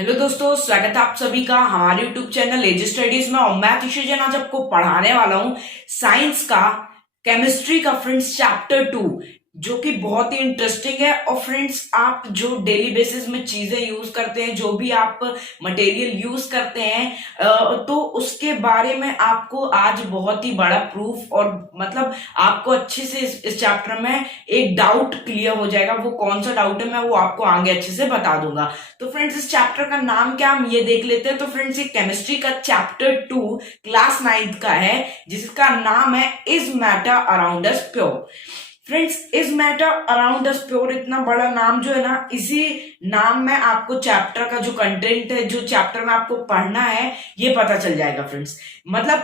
Hello दोस्तों, स्वागत है आप सभी का हमारे यूट्यूब चैनल एजी स्टडीज में। और मैं आतिश आज आपको पढ़ाने वाला हूँ साइंस का केमिस्ट्री का फ्रेंड्स चैप्टर 2, जो कि बहुत ही इंटरेस्टिंग है। और फ्रेंड्स, आप जो डेली बेसिस में चीजें यूज करते हैं, जो भी आप मटेरियल यूज करते हैं, तो उसके बारे में आपको आज बहुत ही बड़ा प्रूफ और मतलब आपको अच्छे से इस चैप्टर में एक डाउट क्लियर हो जाएगा। वो कौन सा डाउट है मैं वो आपको आगे अच्छे से बता दूंगा। तो फ्रेंड्स, इस चैप्टर का नाम क्या हम ये देख लेते हैं। तो फ्रेंड्स, ये केमिस्ट्री का चैप्टर 2 क्लास 9th का है, जिसका नाम है is matter around us pure. Friends, is matter around us pure, इतना बड़ा नाम जो है ना, इसी नाम में आपको चैप्टर का जो कंटेंट है, जो चैप्टर में आपको पढ़ना है, ये पता चल जाएगा। फ्रेंड्स, मतलब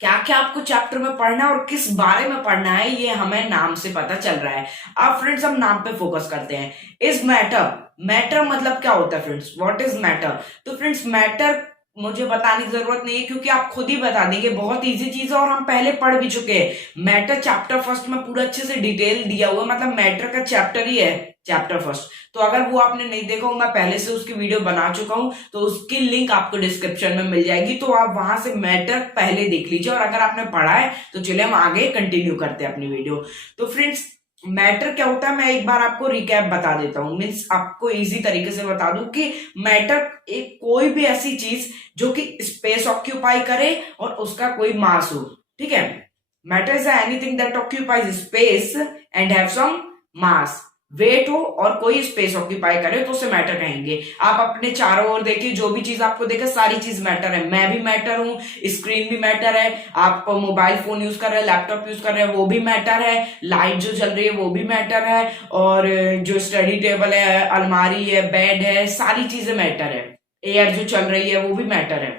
क्या क्या आपको चैप्टर में पढ़ना है और किस बारे में पढ़ना है, ये हमें नाम से पता चल रहा है। अब फ्रेंड्स, हम नाम पे फोकस करते हैं। इज मैटर, मैटर मतलब क्या होता है फ्रेंड्स, व्हाट इज मैटर। तो फ्रेंड्स, मैटर मुझे बताने की जरूरत नहीं है, क्योंकि आप खुद ही बता देंगे। बहुत इजी चीज है और हम पहले पढ़ भी चुके हैं। मैटर चैप्टर फर्स्ट में पूरा अच्छे से डिटेल दिया हुआ है, मतलब मैटर का चैप्टर ही है चैप्टर फर्स्ट। तो अगर वो आपने नहीं देखा हो, मैं पहले से उसकी वीडियो बना चुका हूं, तो उसकी लिंक आपको डिस्क्रिप्शन में मिल जाएगी, तो आप वहां से मैटर पहले देख लीजिए। और अगर आपने पढ़ा है तो चलिए हम आगे कंटिन्यू करते हैं अपनी वीडियो। तो फ्रेंड्स, मैटर क्या होता है मैं एक बार आपको रिकैप बता देता हूं, मीन्स आपको इजी तरीके से बता दूं कि मैटर एक कोई भी ऐसी चीज जो कि स्पेस ऑक्यूपाई करे और उसका कोई मास हो। ठीक है, matter is anything that occupies space and have some mass, weight हो और कोई स्पेस ऑक्यूपाई करे तो उसे मैटर कहेंगे। आप अपने चारों ओर देखिए, जो भी चीज आपको देखे सारी चीज मैटर है। मैं भी मैटर हूं, स्क्रीन भी मैटर है, आप मोबाइल फोन यूज कर रहे हैं, लैपटॉप यूज कर रहे हैं, वो भी मैटर है, लाइट जो चल रही है वो भी मैटर है, और जो स्टडी टेबल है, अलमारी है, बेड है, सारी चीजें मैटर है। एयर जो चल रही है वो भी मैटर है।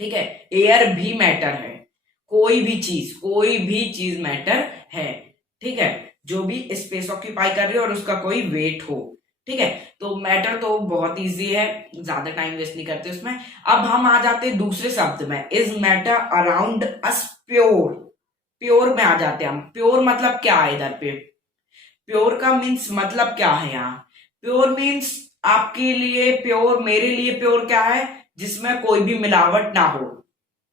ठीक है, एयर भी मैटर है। कोई भी चीज मैटर है। ठीक है, जो भी स्पेस ऑक्यूपाई कर रही है और उसका कोई वेट हो। ठीक है, तो मैटर तो बहुत इजी है, ज्यादा टाइम वेस्ट नहीं करते उसमें। अब हम आ जाते हैं दूसरे शब्द में, is matter around us pure. Pure में आ जाते हैं हम। प्योर मतलब क्या है इधर पे, प्योर का मीन्स मतलब क्या है यहाँ। प्योर मीन्स आपके लिए प्योर, मेरे लिए प्योर क्या है, जिसमें कोई भी मिलावट ना हो,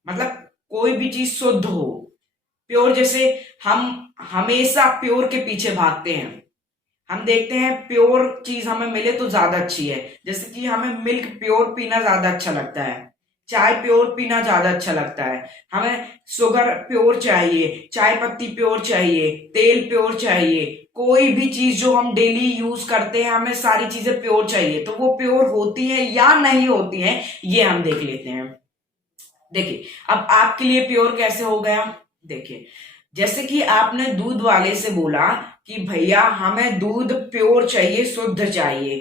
मतलब कोई भी चीज शुद्ध हो। प्योर जैसे हम हमेशा प्योर के पीछे भागते हैं। हम देखते हैं प्योर चीज हमें मिले तो ज्यादा अच्छी है। जैसे कि हमें मिल्क प्योर पीना ज्यादा अच्छा लगता है, चाय प्योर पीना ज्यादा अच्छा लगता है, हमें शुगर प्योर चाहिए, चाय पत्ती प्योर चाहिए, तेल प्योर चाहिए। कोई भी चीज जो हम डेली यूज करते हैं, हमें सारी चीजें प्योर चाहिए। तो वो प्योर होती है या नहीं होती है, ये हम देख लेते हैं। देखिए, अब आपके लिए प्योर कैसे हो गया। देखिए, जैसे कि आपने दूध वाले से बोला कि भैया हमें दूध प्योर चाहिए, शुद्ध चाहिए।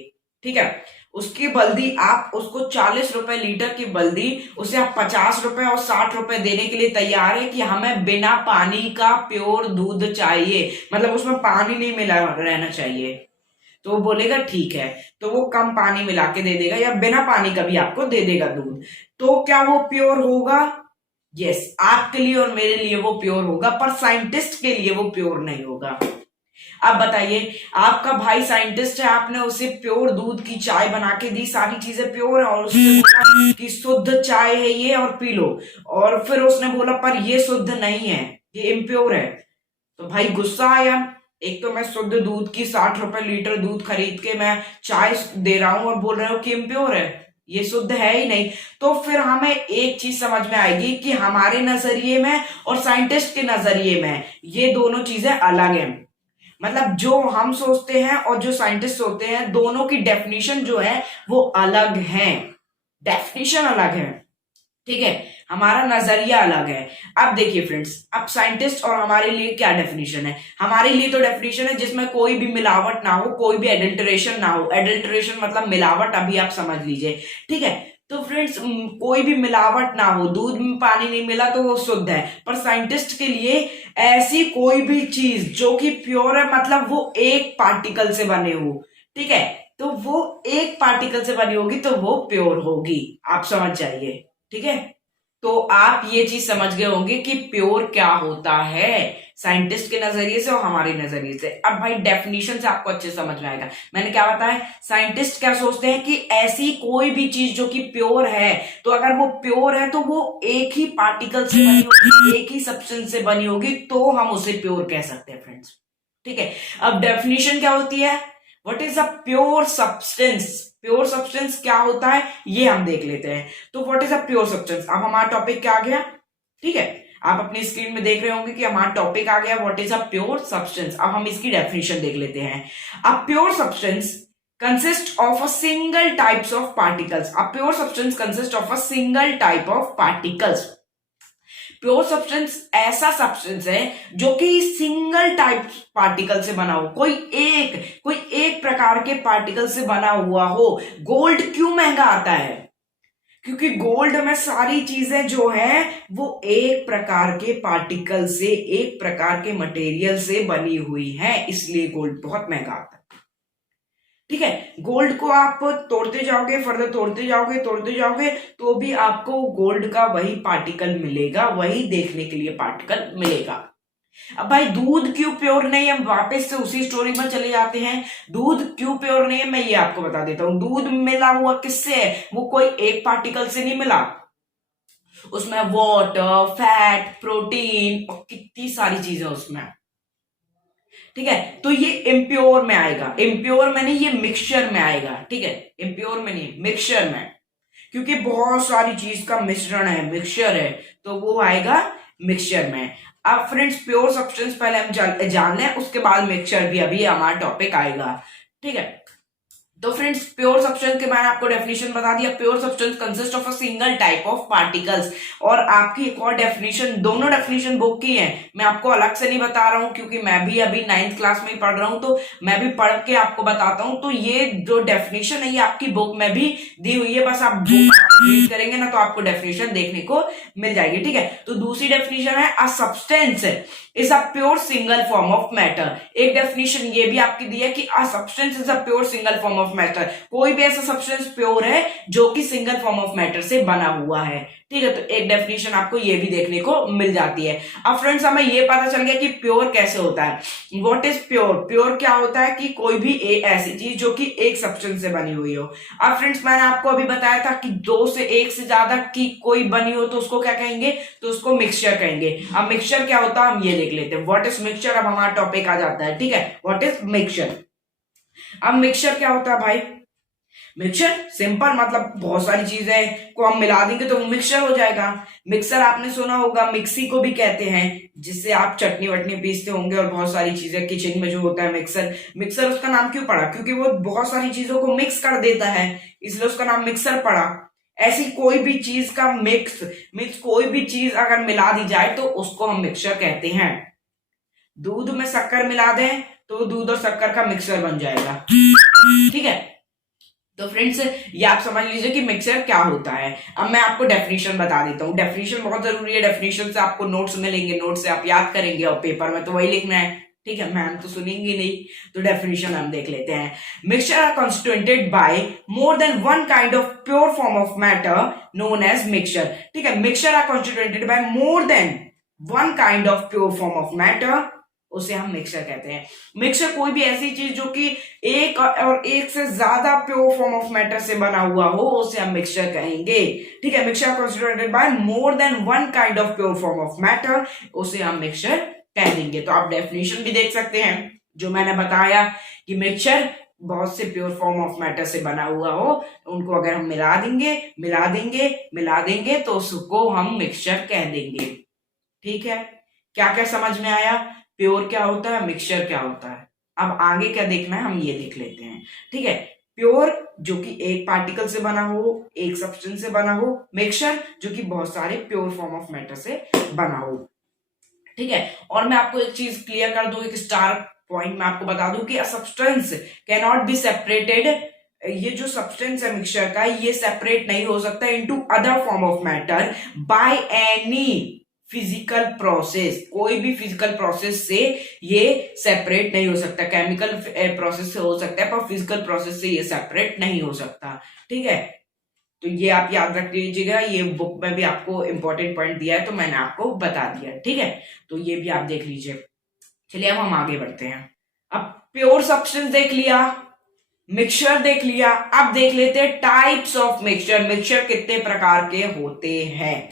ठीक है, उसकी बल्दी आप उसको 40 रुपए लीटर की बल्दी, उसे आप 50 रुपए और 60 रुपए देने के लिए तैयार है कि हमें बिना पानी का प्योर दूध चाहिए, मतलब उसमें पानी नहीं मिला रहना चाहिए। तो वो बोलेगा ठीक है, तो वो कम पानी मिला के दे देगा या बिना पानी का भी आपको दे देगा दूध। तो क्या वो प्योर होगा? यस, आपके लिए और मेरे लिए वो प्योर होगा, पर साइंटिस्ट के लिए वो प्योर नहीं होगा। अब बताइए, आपका भाई साइंटिस्ट है, आपने उसे प्योर दूध की चाय बना के दी, सारी चीजें प्योर है, और उसने बोला कि शुद्ध चाय है ये और पी लो, और फिर उसने बोला पर ये शुद्ध नहीं है, ये इम्प्योर है। तो भाई गुस्सा आया। एक तो मैं शुद्ध दूध की 60 रुपए लीटर दूध खरीद के मैं चाय दे रहा हूं और बोल रहे हो कि इम्प्योर है, ये शुद्ध है ही नहीं। तो फिर हमें एक चीज समझ में आएगी कि हमारे नजरिए में और साइंटिस्ट के नजरिए में ये दोनों चीजें अलग हैं। मतलब जो हम सोचते हैं और जो साइंटिस्ट सोचते हैं, दोनों की डेफिनेशन जो है वो अलग है। डेफिनेशन अलग है। ठीक है, हमारा नजरिया अलग है। अब देखिए फ्रेंड्स, अब साइंटिस्ट और हमारे लिए क्या डेफिनेशन है। हमारे लिए तो डेफिनेशन है जिसमें कोई भी मिलावट ना हो, कोई भी एडल्टरेशन ना हो। एडल्टरेशन मतलब मिलावट, अभी आप समझ लीजिए। ठीक है, तो फ्रेंड्स, कोई भी मिलावट ना हो, दूध में पानी नहीं मिला तो वो शुद्ध है। पर साइंटिस्ट के लिए ऐसी कोई भी चीज जो कि प्योर है, मतलब वो एक पार्टिकल से बने हो। ठीक है, तो वो एक पार्टिकल से बनी होगी तो वो प्योर होगी। आप समझ जाइए। ठीक है, तो आप ये चीज समझ गए होंगे कि प्योर क्या होता है। साइंटिस्ट के नजरिए से और हमारे नजरिए से। अब भाई डेफिनेशन से आपको अच्छे समझ में आएगा। मैंने क्या बताया, साइंटिस्ट क्या सोचते हैं कि ऐसी कोई भी चीज जो कि प्योर है, तो अगर वो प्योर है तो वो एक ही पार्टिकल से बनी होगी, एक ही सब्सटेंस से बनी होगी, तो हम उसे प्योर कह सकते हैं फ्रेंड्स। ठीक है, अब डेफिनेशन क्या होती है, what is a pure substance. Pure substance क्या होता है ये हम देख लेते हैं। तो what is a pure substance, अब हमारा टॉपिक क्या आ गया। ठीक है, आप अपनी स्क्रीन में देख रहे होंगे कि हमारा टॉपिक आ गया what is a pure substance. अब हम इसकी डेफिनेशन देख लेते हैं। A pure substance consist of a single types of particles. A pure substance consist of a single type of particles. Pure substance ऐसा सब्सटेंस है जो कि सिंगल टाइप पार्टिकल से बना हो, कोई एक प्रकार के पार्टिकल से बना हुआ हो। गोल्ड क्यों महंगा आता है, क्योंकि गोल्ड में सारी चीजें जो हैं वो एक प्रकार के पार्टिकल से, एक प्रकार के मटेरियल से बनी हुई है, इसलिए गोल्ड बहुत महंगा आता है। ठीक है, गोल्ड को आप तोड़ते जाओगे, फर्दर तोड़ते जाओगे तो भी आपको गोल्ड का वही पार्टिकल मिलेगा, वही देखने के लिए पार्टिकल मिलेगा। अब भाई दूध क्यों प्योर नहीं है, हम वापस से उसी स्टोरी में चले जाते हैं। दूध क्यों प्योर नहीं है मैं ये आपको बता देता हूं। दूध मिला हुआ किससे है, वो कोई एक पार्टिकल से नहीं मिला, उसमें वाटर, फैट, प्रोटीन और कितनी सारी चीजें उसमें। ठीक है, तो ये इम्प्योर में आएगा, इम्प्योर में नहीं, ये मिक्सचर में आएगा। ठीक है, इम्प्योर में नहीं, मिक्सचर में, क्योंकि बहुत सारी चीज का मिश्रण है, मिक्सचर है, तो वो आएगा मिक्सचर में। अब फ्रेंड्स प्योर सब्सटेंस पहले हम जान लें, उसके बाद मिक्सचर भी अभी हमारा टॉपिक आएगा। ठीक है, तो फ्रेंड्स प्योर सब्सटेंस के मैंने आपको डेफिनेशन बता दिया। Pure substance consist of a single type of particles. और आपकी एक और डेफिनेशन, दोनों डेफिनेशन बुक की है, मैं आपको अलग से नहीं बता रहा हूं क्योंकि मैं भी अभी 9th क्लास में ही पढ़ रहा हूं, तो मैं भी पढ़ के आपको बताता हूं। तो ये जो डेफिनेशन है ये आपकी बुक में भी दी हुई है, बस आप बुक रीड करेंगे ना तो आपको डेफिनेशन देखने को मिल जाएगी। ठीक है, तो दूसरी डेफिनेशन है a substance is a pure single form of matter. एक डेफिनेशन ये भी आपकी दी है कि a substance is a pure single form of matter, कोई भी ऐसा सब्सटेंस प्योर है जो कि सिंगल फॉर्म ऑफ मैटर से बना हुआ है। ठीक है, तो एक डेफिनेशन आपको ये भी देखने को मिल जाती है। अब फ्रेंड्स हमें ये पता चल गया कि प्योर कैसे होता है। व्हाट इज प्योर, प्योर क्या होता है कि कोई भी ऐसी चीज जो कि एक सब्सटेंस से बनी हुई हो। अब फ्रेंड्स मैंने आपको अभी बताया था कि दो से एक से ज्यादा की कोई बनी हो तो उसको क्या कहेंगे, तो उसको मिक्सचर कहेंगे। अब मिक्सचर क्या होता है हम ये देख लेते हैं। व्हाट इज मिक्सचर, अब हमारा टॉपिक आ जाता है। ठीक है, व्हाट इज मिक्सचर। अब मिक्सचर क्या होता है भाई, मिक्सचर सिंपल मतलब बहुत सारी चीजें को हम मिला देंगे तो मिक्सचर हो जाएगा। मिक्सर आपने सुना होगा, मिक्सी को भी कहते हैं, जिससे आप चटनी वटनी पीसते होंगे और बहुत सारी चीजें किचन में जो होता है मिक्सर। मिक्सर उसका नाम क्यों पड़ा, क्योंकि वो बहुत सारी चीजों को मिक्स कर देता है, इसलिए उसका नाम मिक्सर पड़ा। ऐसी कोई भी चीज का मिक्स कोई भी चीज अगर मिला दी जाए तो उसको हम मिक्सचर कहते हैं। दूध में शक्कर मिला दें तो दूध और शक्कर का मिक्सचर बन जाएगा। ठीक है, तो फ्रेंड्स ये आप समझ लीजिए कि मिक्सचर क्या होता है। अब मैं आपको डेफिनेशन बता देता हूँ, डेफिनेशन बहुत जरूरी है, डेफिनेशन से आपको नोट्स मिलेंगे, नोट से आप याद करेंगे और पेपर में तो वही लिखना है। ठीक है, मैम तो सुनेंगी नहीं, तो डेफिनेशन हम देख लेते हैं। Mixture are constituted by more than one kind of pure form of matter known as mixture. ठीक है, mixture are constituted by more than one kind of pure form of matter, उसे हम मिक्सचर कहते हैं। मिक्सचर कोई भी ऐसी चीज जो कि एक और एक से ज्यादा प्योर फॉर्म ऑफ मैटर से बना हुआ हो उसे हम मिक्सचर कहेंगे। ठीक है, mixture constituted by more than one kind of pure form of matter, उसे हम मिक्सचर कह देंगे। तो आप डेफिनेशन भी देख सकते हैं जो मैंने बताया कि मिक्सचर बहुत से प्योर फॉर्म ऑफ मैटर से बना हुआ हो, उनको अगर हम मिला देंगे तो उसको हम मिक्सचर कह देंगे। ठीक है, क्या क्या समझ में आया, प्योर क्या होता है, मिक्सचर क्या होता है। अब आगे क्या देखना है हम ये देख लेते हैं। ठीक है, प्योर जो कि एक पार्टिकल से बना हो, एक सब्सटेंस से बना हो, मिक्सचर जो कि बहुत सारे प्योर फॉर्म ऑफ मैटर से बना हो। ठीक है, और मैं आपको एक चीज क्लियर कर दूं, एक स्टार पॉइंट मैं आपको बता दूं कि a substance can not be separated. ये जो सब्सटेंस है मिक्सचर का, ये सेपरेट नहीं हो सकता into other form of matter by any physical process. कोई भी फिजिकल प्रोसेस से ये सेपरेट नहीं हो सकता। केमिकल प्रोसेस से हो सकता है पर फिजिकल प्रोसेस से ये सेपरेट नहीं हो सकता। ठीक है, तो ये आप याद रख लीजिएगा, ये बुक में भी आपको इंपॉर्टेंट पॉइंट दिया है तो मैंने आपको बता दिया। ठीक है, तो ये भी आप देख लीजिए। चलिए अब हम आगे बढ़ते हैं। अब प्योर सब्सटेंस देख लिया, मिक्सचर देख लिया, अब देख लेते हैं टाइप्स ऑफ मिक्सचर। मिक्सचर कितने प्रकार के होते हैं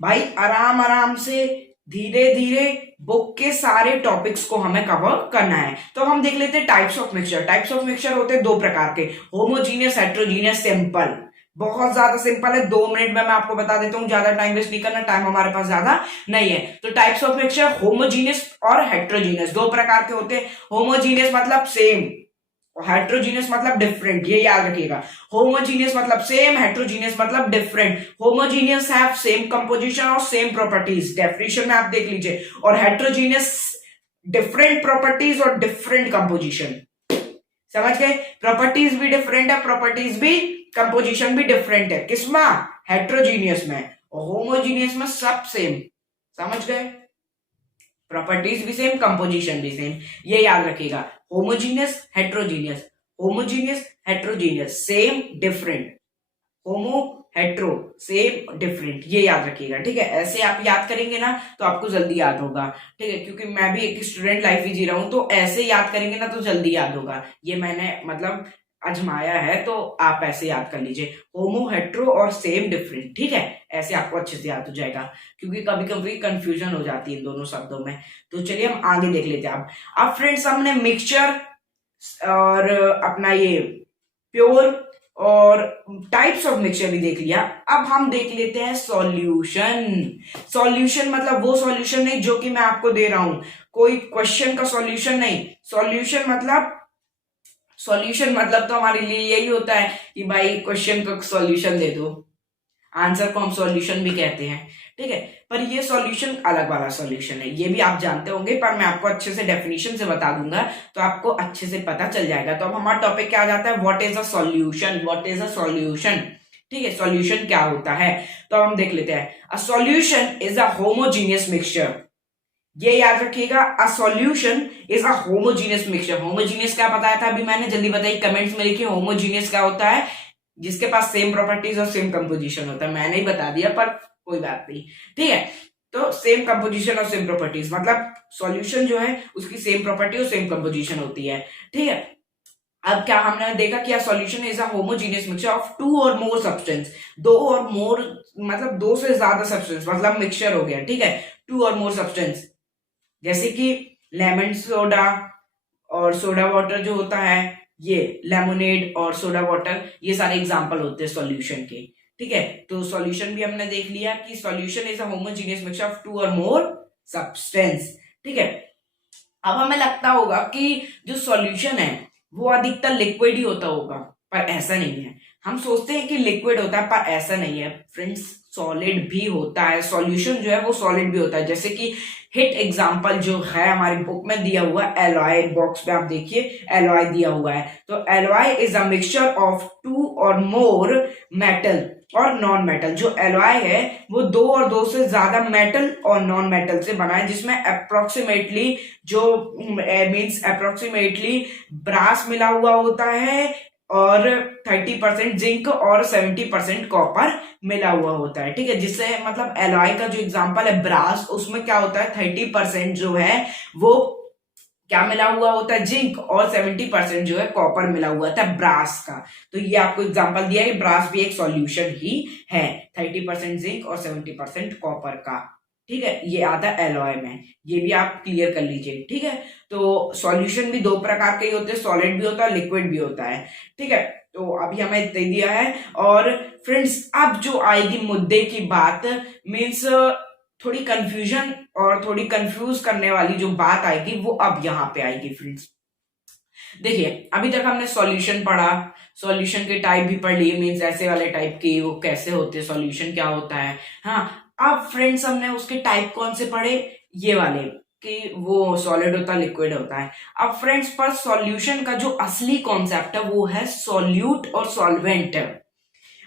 भाई, आराम आराम से धीरे धीरे बुक के सारे टॉपिक्स को हमें कवर करना है। तो हम देख लेते हैं types of mixture. Types of mixture होते हैं दो प्रकार के, होमोजीनियस, हेट्रोजीनियस। सिंपल, बहुत ज्यादा सिंपल है, 2 मिनट में मैं आपको बता देता हूं, ज्यादा टाइम वेस्ट नहीं करना, टाइम हमारे पास ज्यादा नहीं है। तो टाइप्स ऑफ मिक्सचर होमोजीनियस और हेट्रोजीनियस दो प्रकार के होते हैं। होमोजीनियस मतलब सेम, हेट्रोजीनियस मतलब डिफरेंट, ये याद रखिएगा। होमोजीनियस मतलब सेम, हेट्रोजीनियस मतलब different. Homogeneous have same composition और सेम प्रॉपर्टीज, डेफिनेशन में आप देख लीजिए, और हेट्रोजीनियस डिफरेंट प्रॉपर्टीज और डिफरेंट कंपोजिशन। समझ गए, प्रॉपर्टीज भी डिफरेंट है, प्रॉपर्टीज भी, कंपोजिशन भी डिफरेंट है, किसमें, हेट्रोजीनियस में। और होमोजीनियस में सब सेम, समझ गए, प्रॉपर्टीज भी सेम, कंपोजिशन भी सेम, ये याद रखिएगा। Homogeneous, heterogeneous, homogeneous, heterogeneous, same different, homo hetero, same different, ये याद रखिएगा। ठीक है, ऐसे आप याद करेंगे ना तो आपको जल्दी याद होगा। ठीक है, क्योंकि मैं भी एक स्टूडेंट लाइफ ही जी रहा हूं, तो ऐसे याद करेंगे ना तो जल्दी याद होगा। ये मैंने मतलब आजमाया है, तो आप ऐसे याद कर लीजिए, होमो हेट्रो और सेम डिफरेंट। ठीक है, ऐसे आपको अच्छे से याद हो जाएगा, क्योंकि कभी कभी कंफ्यूजन हो जाती है इन दोनों शब्दों में। तो चलिए हम आगे देख लेते हैं। अब फ्रेंड्स हमने मिक्सचर और अपना ये प्योर और टाइप्स ऑफ मिक्सचर भी देख लिया। अब हम देख लेते हैं सॉल्यूशन। सॉल्यूशन मतलब वो सॉल्यूशन नहीं जो कि मैं आपको दे रहा हूं, कोई क्वेश्चन का सॉल्यूशन नहीं। सॉल्यूशन मतलब तो हमारे लिए यही होता है कि भाई क्वेश्चन का सॉल्यूशन दे दो, आंसर को हम सॉल्यूशन भी कहते हैं। ठीक है, पर ये सॉल्यूशन अलग वाला सॉल्यूशन है, ये भी आप जानते होंगे, पर मैं आपको अच्छे से डेफिनेशन से बता दूंगा तो आपको अच्छे से पता चल जाएगा। तो अब हमारा टॉपिक क्या आ जाता है, what is a solution. What is a solution, ठीक है, सॉल्यूशन क्या होता है। तो हम देख लेते हैं, a solution is a homogeneous mixture. ये याद रखिएगा, a solution is a homogeneous mixture. Homogeneous क्या बताया था अभी मैंने, जल्दी बताइए कमेंट्स में लिखिए, होमोजीनियस क्या होता है, जिसके पास सेम प्रॉपर्टीज और सेम कंपोजिशन होता है। मैंने ही बता दिया पर कोई बात नहीं। ठीक है, तो सेम कंपोजिशन और सेम प्रॉपर्टीज मतलब सॉल्यूशन जो है उसकी सेम प्रॉपर्टी और सेम कंपोजिशन होती है। ठीक है, अब क्या हमने देखा कि solution is a homogeneous mixture of two or more substance. दो और मोर मतलब दो से ज्यादा सब्सटेंस मतलब मिक्सचर हो गया। ठीक है, टू और मोर सब्सटेंस, जैसे कि लेमन सोडा और सोडा वाटर जो होता है, ये लेमोनेड और सोडा वाटर, ये सारे एग्जांपल होते हैं सॉल्यूशन के। ठीक है, तो सॉल्यूशन भी हमने देख लिया कि solution is a homogeneous mixture of two or more substance. ठीक है, अब हमें लगता होगा कि जो सॉल्यूशन है वो अधिकतर लिक्विड ही होता होगा, पर ऐसा नहीं है। हम सोचते हैं कि लिक्विड होता है, पर ऐसा नहीं है फ्रेंड्स, सॉलिड भी होता है। सॉल्यूशन जो है वो सॉलिड भी होता है, जैसे कि हिट एग्जांपल जो है हमारी बुक में दिया हुआ है, एलॉय, बॉक्स पे आप देखिए एलॉय दिया हुआ है। तो alloy is a mixture of two or more metal or non metal. जो एलॉय है वो दो और दो से ज्यादा मेटल और नॉन मेटल से बना है, जिसमें अप्रोक्सीमेटली जो मीन्स अप्रोक्सीमेटली ब्रास मिला हुआ होता है और 30% जिंक और 70% कॉपर मिला हुआ होता है। ठीक है, जिससे मतलब एलॉय का जो एग्जांपल है ब्रास, उसमें क्या होता है 30% जो है वो क्या मिला हुआ होता है, जिंक, और 70% जो है कॉपर मिला हुआ था ब्रास का। तो ये आपको एग्जांपल दिया है कि ब्रास भी एक सॉल्यूशन ही है, 30% जिंक और 70% कॉपर का। ठीक है, ये आता है एलॉय में, ये भी आप क्लियर कर लीजिए। ठीक है, तो सॉल्यूशन भी दो प्रकार के ही होते हैं, सॉलिड भी होता है, लिक्विड भी होता है। ठीक है, तो अभी हमें दे दिया है। और फ्रेंड्स अब जो आएगी मुद्दे की बात, मीन्स थोड़ी कंफ्यूजन और थोड़ी कंफ्यूज करने वाली जो बात आएगी वो अब यहाँ पे आएगी फ्रेंड्स। देखिए अभी तक हमने सॉल्यूशन पढ़ा, सॉल्यूशन के टाइप भी पढ़ लिए, मीन्स ऐसे वाले टाइप के वो कैसे होते हैं, सॉल्यूशन क्या होता है। हाँ, अब फ्रेंड्स हमने उसके टाइप कौन से पढ़े, ये वाले कि वो सॉलिड होता है, लिक्विड होता है। अब फ्रेंड्स पर सॉल्यूशन का जो असली कॉन्सेप्ट है वो है सॉल्यूट और सॉल्वेंट।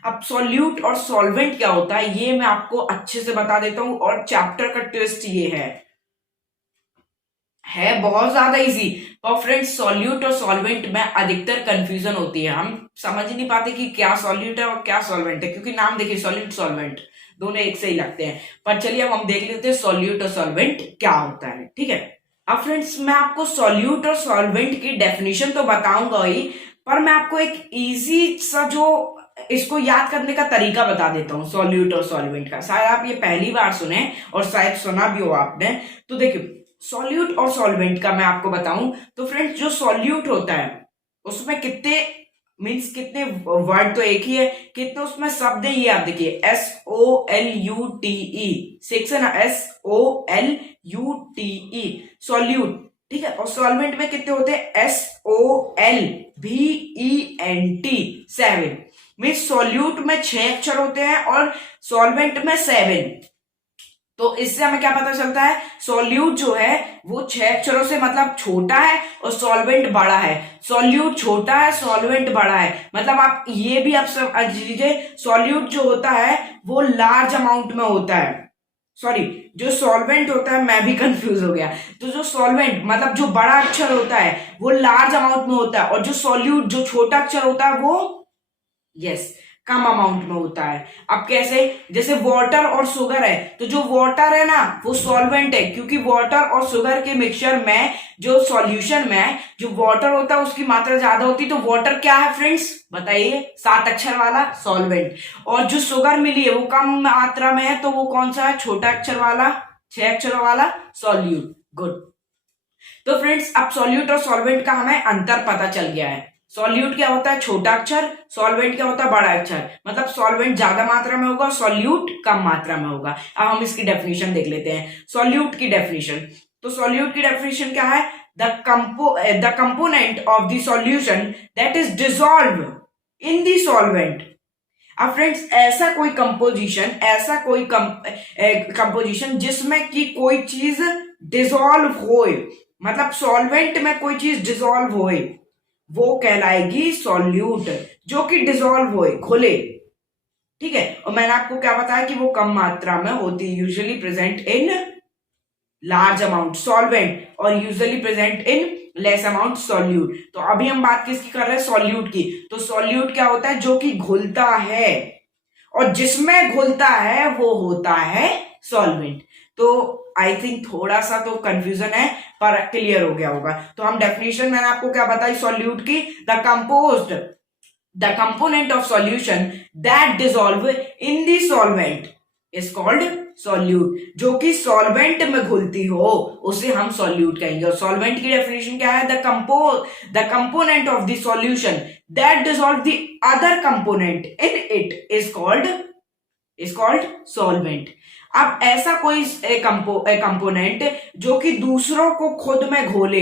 अब सॉल्यूट और सॉल्वेंट क्या होता है ये मैं आपको अच्छे से बता देता हूं, और चैप्टर का ट्विस्ट ये है बहुत ज्यादा इजी। और फ्रेंड्स सॉल्यूट और सॉल्वेंट में अधिकतर कंफ्यूजन होती है, हम समझ ही नहीं पाते कि क्या सॉल्यूट है और क्या सॉल्वेंट है, क्योंकि नाम देखिए सॉल्यूट सॉल्वेंट दोनों एक से ही लगते हैं। पर चलिए अब हम देख लेते हैं सॉल्यूट और सॉल्वेंट क्या होता है। ठीक है, अब फ्रेंड्स मैं आपको सॉल्यूट और सॉल्वेंट की डेफिनेशन तो बताऊंगा ही, पर मैं आपको एक इजी सा जो इसको याद करने का तरीका बता देता हूँ सॉल्यूट और सॉल्वेंट का। शायद आप ये पहली बार सुने और शायद सुना भी हो आपने। तो देखिए सॉल्यूट और सॉल्वेंट का मैं आपको बताऊं तो फ्रेंड्स जो सॉल्यूट होता है उसमें कितने मीन्स कितने वर्ड तो एक ही है, कितने उसमें शब्द है ये आप देखिए SOLUTE, सिक्स है ना, SOLUTE सॉल्यूट। ठीक है, और सॉल्वेंट में कितने होते हैं SOLVENT, 7। मीन्स सॉल्यूट में 6 अक्षर होते हैं और सॉल्वेंट में 7। तो इससे हमें क्या पता चलता है, सॉल्यूट जो है वो 6 अक्षरों से मतलब छोटा है और सॉल्वेंट बड़ा है। सॉल्यूट छोटा है, सॉल्वेंट बड़ा है, मतलब आप ये भी आप समझ लीजिए सॉल्यूट जो होता है वो लार्ज अमाउंट में होता है। सॉरी, जो सॉल्वेंट होता है, मैं भी कंफ्यूज हो गया। तो जो सॉल्वेंट मतलब जो बड़ा अक्षर होता है वो लार्ज अमाउंट में होता है, और जो सॉल्यूट जो छोटा अक्षर होता है वो यस कम अमाउंट में होता है। अब कैसे, जैसे वाटर और शुगर है, तो जो वाटर है ना वो सॉल्वेंट है, क्योंकि वाटर और शुगर के मिक्सचर में जो सॉल्यूशन में जो वाटर होता है उसकी मात्रा ज्यादा होती है। तो वाटर क्या है फ्रेंड्स बताइए, 7 अक्षर वाला सॉल्वेंट। और जो शुगर मिली है वो कम मात्रा में है, तो वो कौन सा है, छोटा अक्षर वाला 6 अक्षरों वाला सॉल्यूट। गुड। तो फ्रेंड्स अब सॉल्यूट और सॉल्वेंट का हमें अंतर पता चल गया है। सॉल्यूट क्या होता है, छोटा अक्षर, सॉल्वेंट क्या होता है, बड़ा अक्षर। मतलब सॉल्वेंट ज्यादा मात्रा में होगा, सॉल्यूट कम मात्रा में होगा। अब हम इसकी डेफिनेशन देख लेते हैं, सॉल्यूट की डेफिनेशन। तो सॉल्यूट की डेफिनेशन क्या है, the component of the solution that is dissolve in the solvent. अब फ्रेंड्स ऐसा कोई कंपोजिशन, ऐसा कोई कंपोजिशन जिसमें कि कोई चीज डिसॉल्व होए, मतलब सॉल्वेंट में कोई चीज डिसॉल्व होए, वो कहलाएगी सॉल्यूट, जो कि डिसॉल्व होए, घुले। ठीक है, और मैंने आपको क्या बताया कि वो कम मात्रा में होती है, usually present in large amount solvent और usually present in less amount solute. तो अभी हम बात किसकी कर रहे हैं, सॉल्यूट की। तो सॉल्यूट क्या होता है, जो कि घुलता है, और जिसमें घुलता है वो होता है सॉल्वेंट। तो आई थिंक थोड़ा सा तो कंफ्यूजन है, पर क्लियर हो गया होगा। तो हम डेफिनेशन मैंने आपको क्या बताई सॉल्यूट की, the component of solution that dissolve in the solvent is called solute. जो कि सॉल्वेंट में घुलती हो उसे हम सॉल्यूट कहेंगे। और सॉल्वेंट की डेफिनेशन क्या है, the component of the solution that dissolve the other component in it is called solvent. अब ऐसा कोई कंपोनेंट जो कि दूसरों को खुद में घोले,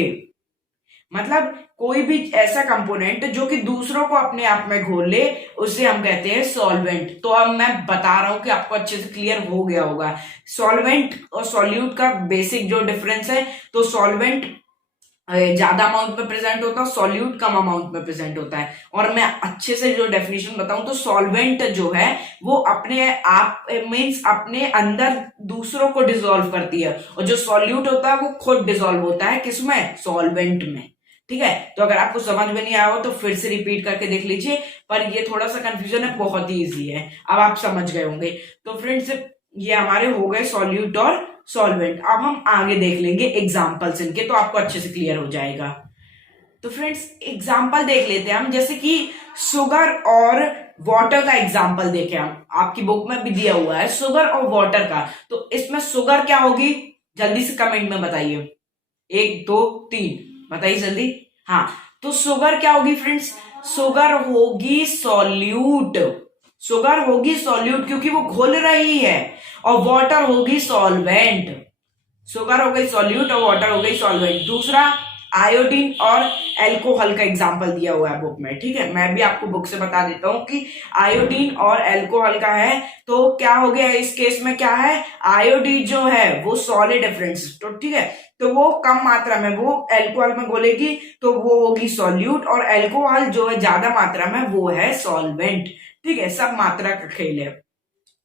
मतलब कोई भी ऐसा कंपोनेंट जो कि दूसरों को अपने आप में घोल ले, उसे हम कहते हैं सॉल्वेंट। तो अब मैं बता रहा हूं कि आपको अच्छे से क्लियर हो गया होगा सॉल्वेंट और सॉल्यूट का बेसिक जो डिफरेंस है। तो सॉल्वेंट ज्यादा अमाउंट में प्रेजेंट होता है, सॉल्यूट कम अमाउंट में प्रेजेंट होता है। और मैं अच्छे से जो डेफिनेशन बताऊं तो सॉल्वेंट जो है वो अपने आप मीन्स अपने अंदर दूसरों को डिसॉल्व करती है, और जो सॉल्यूट होता है वो खुद डिसॉल्व होता है, किसमें, सॉल्वेंट में। ठीक है, तो अगर आपको समझ में नहीं आया हो तो फिर से रिपीट करके देख लीजिए, पर ये थोड़ा सा कंफ्यूजन है, बहुत ही इजी है, अब आप समझ गए होंगे। तो फ्रेंड्स ये हमारे हो गए सॉल्यूट और सॉल्वेंट। अब हम आगे देख लेंगे एग्जाम्पल्स इनके, तो आपको अच्छे से क्लियर हो जाएगा। तो फ्रेंड्स एग्जाम्पल देख लेते हैं हम, जैसे कि शुगर और वाटर का एग्जाम्पल देखें हम, आपकी बुक में भी दिया हुआ है शुगर और वाटर का। तो इसमें शुगर क्या होगी, जल्दी से कमेंट में बताइए, 1 2 3 बताइए जल्दी। हाँ, तो शुगर क्या होगी फ्रेंड्स, शुगर होगी सॉल्यूट, शुगर होगी सॉल्यूट क्योंकि वो घुल रही है। और वाटर होगी सॉल्वेंट, शुगर हो गई सॉल्यूट और वाटर हो गई सॉल्वेंट। दूसरा आयोडीन और एल्कोहल का एग्जाम्पल दिया हुआ है बुक में। ठीक है, मैं भी आपको बुक से बता देता हूं कि आयोडीन और एल्कोहल का है। तो क्या हो गया इस केस में, क्या है, आयोडीन जो है वो सॉलिड है फ्रेंड्स, तो ठीक है, तो वो कम मात्रा में वो अल्कोहल में घुलेगी तो वो होगी सॉल्यूट, और अल्कोहल जो है ज्यादा मात्रा में वो है सॉल्वेंट। ठीक है, सब मात्रा का खेल है।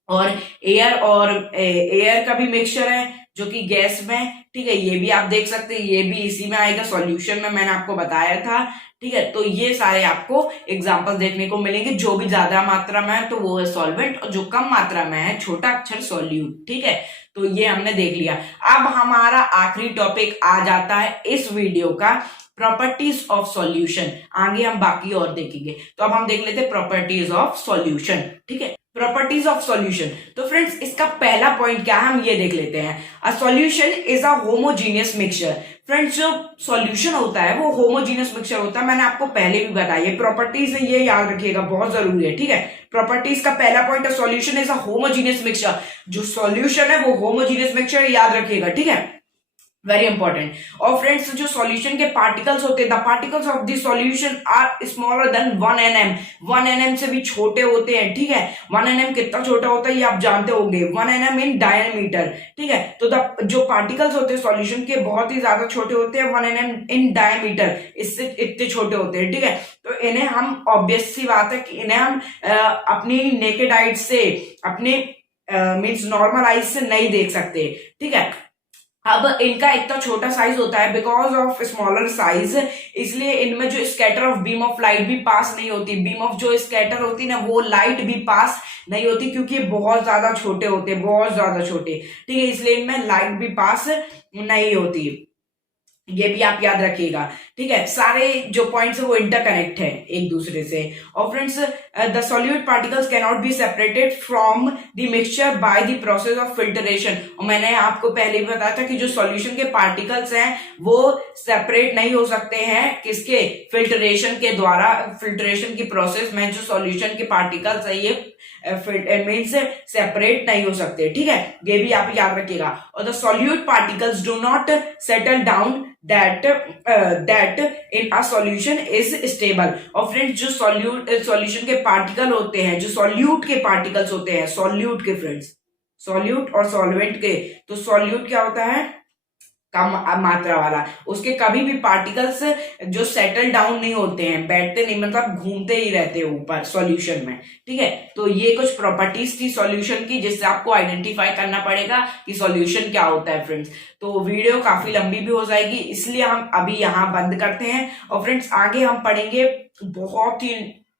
और एयर का भी मिक्सचर है जो कि गैस में, ठीक है, ये भी आप देख सकते हैं, ये भी इसी में आएगा, सॉल्यूशन में मैंने आपको बताया था। ठीक है। तो ये सारे आपको एग्जाम्पल देखने को मिलेंगे, जो भी ज्यादा मात्रा में है तो वो है सॉल्वेंट, और जो कम मात्रा में है छोटा अक्षर सॉल्यूट। ठीक है, तो ये हमने देख लिया। अब हमारा आखिरी टॉपिक आ जाता है इस वीडियो का, प्रॉपर्टीज ऑफ सॉल्यूशन। आगे हम बाकी और देखेंगे, तो अब हम देख लेते हैं प्रॉपर्टीज ऑफ सॉल्यूशन। ठीक है, प्रॉपर्टीज ऑफ सॉल्यूशन। तो फ्रेंड्स इसका पहला पॉइंट क्या है हम ये देख लेते हैं। A solution is a homogeneous mixture. Friends जो सॉल्यूशन होता है वो होमोजीनियस मिक्सचर होता है, मैंने आपको पहले भी बताया। प्रॉपर्टीज है, ये याद रखिएगा, बहुत जरूरी है। ठीक है, प्रॉपर्टीज का पहला पॉइंट है solution is a homogeneous mixture. जो सॉल्यूशन है वो होमोजीनियस मिक्सचर, याद रखिएगा। ठीक है, वेरी इंपॉर्टेंट। और फ्रेंड्स जो सॉल्यूशन के पार्टिकल्स होते हैं, the particles of the solution are smaller than 1 nm। 1 nm से भी छोटे होते हैं। ठीक है, 1 nm कितना छोटा होता है ये आप जानते होंगे, 1 nm इन डायमीटर। ठीक है, तो जो पार्टिकल्स होते हैं सॉल्यूशन के बहुत ही ज्यादा छोटे होते हैं, 1 nm इन डायमीटर, इससे इतने छोटे होते हैं। ठीक है, तो इन्हें हम, ऑब्वियस सी बात है कि इन्हें हम अपनी नेकेड आइज से, अपने मीन्स नॉर्मल आइज से नहीं देख सकते। ठीक है, अब इनका इतना छोटा साइज होता है बिकॉज ऑफ स्मॉलर साइज, इसलिए इनमें जो scatter of beam of light भी पास नहीं होती। बीम ऑफ जो स्कैटर होती है ना, वो लाइट भी पास नहीं होती, क्योंकि बहुत ज्यादा छोटे होते हैं, बहुत ज्यादा छोटे। ठीक है, इसलिए इनमें लाइट भी पास नहीं होती, ये भी आप याद रखिएगा। ठीक है, सारे जो पॉइंट्स है वो इंटरकनेक्ट है एक दूसरे से। और friends the solute particles can not be separated from the mixture by the process of filtration. और मैंने आपको पहले भी बताया था कि जो सॉल्यूशन के पार्टिकल्स हैं वो सेपरेट नहीं हो सकते हैं, किसके, फिल्टरेशन के द्वारा। फिल्टरेशन की प्रोसेस में जो सॉल्यूशन के पार्टिकल्स है ये मीन्स सेपरेट नहीं हो सकते। ठीक है, ये भी आप याद रखिएगा। और the solute particles do not settle down that in a solution is stable। और फ्रेंड्स जो सॉल्यूशन के पार्टिकल होते हैं, जो सॉल्यूट के पार्टिकल्स होते हैं, सॉल्यूट के फ्रेंड्स, सॉल्यूट और सॉल्वेंट के, तो सॉल्यूट क्या होता है, कम मात्रा वाला, उसके कभी भी पार्टिकल्स जो सेटल डाउन नहीं होते हैं, बैठते नहीं, मतलब घूमते ही रहते हैं ऊपर सॉल्यूशन में। ठीक है, तो ये कुछ प्रॉपर्टीज थी सॉल्यूशन की, जिससे आपको आइडेंटिफाई करना पड़ेगा कि सॉल्यूशन क्या होता है। फ्रेंड्स तो वीडियो काफी लंबी भी हो जाएगी, इसलिए हम अभी यहाँ बंद करते हैं। और फ्रेंड्स आगे हम पढ़ेंगे, बहुत ही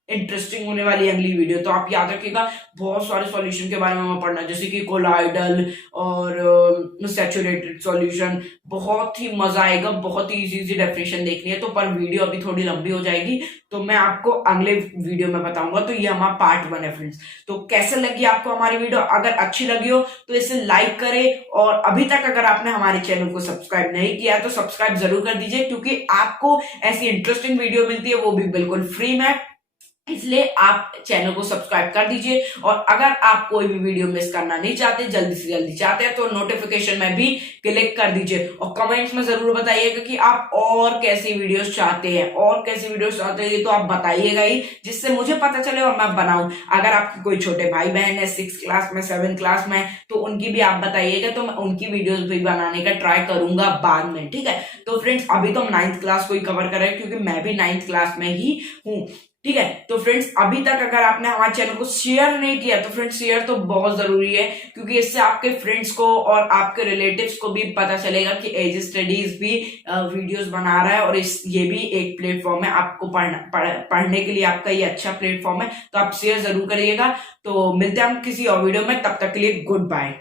इंटरेस्टिंग होने वाली अगली वीडियो, तो आप याद रखिएगा। बहुत सारे सॉल्यूशन के बारे में हमें पढ़ना है, जैसे कि कोलाइडल और सैचुरेटेड सॉल्यूशन, बहुत ही मजा आएगा, बहुत ही इजी डेफिनेशन देखनी है। तो पर वीडियो अभी थोड़ी लंबी हो जाएगी, तो मैं आपको अगले वीडियो में बताऊंगा। तो ये हमारा पार्ट 1 है फ्रेंड्स। तो कैसे लगी आपको हमारी वीडियो? अगर अच्छी लगी हो तो इसे लाइक करें, और अभी तक अगर आपने हमारे चैनल को सब्सक्राइब नहीं किया तो सब्सक्राइब जरूर कर दीजिए, क्योंकि आपको ऐसी इंटरेस्टिंग वीडियो मिलती है, वो भी बिल्कुल फ्री में, इसलिए आप चैनल को सब्सक्राइब कर दीजिए। और अगर आप कोई भी वीडियो मिस करना नहीं चाहते, जल्दी से जल्दी चाहते हैं, तो नोटिफिकेशन में भी क्लिक कर दीजिए। और कमेंट्स में जरूर बताइएगा कि आप और कैसी वीडियोस चाहते हैं, और कैसी वीडियोस चाहते हैं, तो आप बताइएगा ही, जिससे मुझे पता चले और मैं बनाऊं। अगर आपके कोई छोटे भाई बहन है 6th क्लास में, 7th क्लास में, तो उनकी भी आप बताइएगा, तो मैं उनकी वीडियोस भी बनाने का ट्राई करूंगा बाद में। ठीक है, तो फ्रेंड्स अभी तो हम 9th क्लास को ही कवर कर रहे हैं, क्योंकि मैं भी 9th क्लास में ही हूँ। ठीक है, तो फ्रेंड्स अभी तक अगर आपने हमारे चैनल को शेयर नहीं किया, तो फ्रेंड्स शेयर तो बहुत जरूरी है, क्योंकि इससे आपके फ्रेंड्स को और आपके रिलेटिव्स को भी पता चलेगा कि एज स्टडीज भी वीडियोस बना रहा है, और ये भी एक प्लेटफॉर्म है आपको पढ़ने के लिए, आपका ये अच्छा प्लेटफॉर्म है। तो आप शेयर जरूर करिएगा। तो मिलते हैं हम किसी और वीडियो में, तब तक के लिए गुड बाय।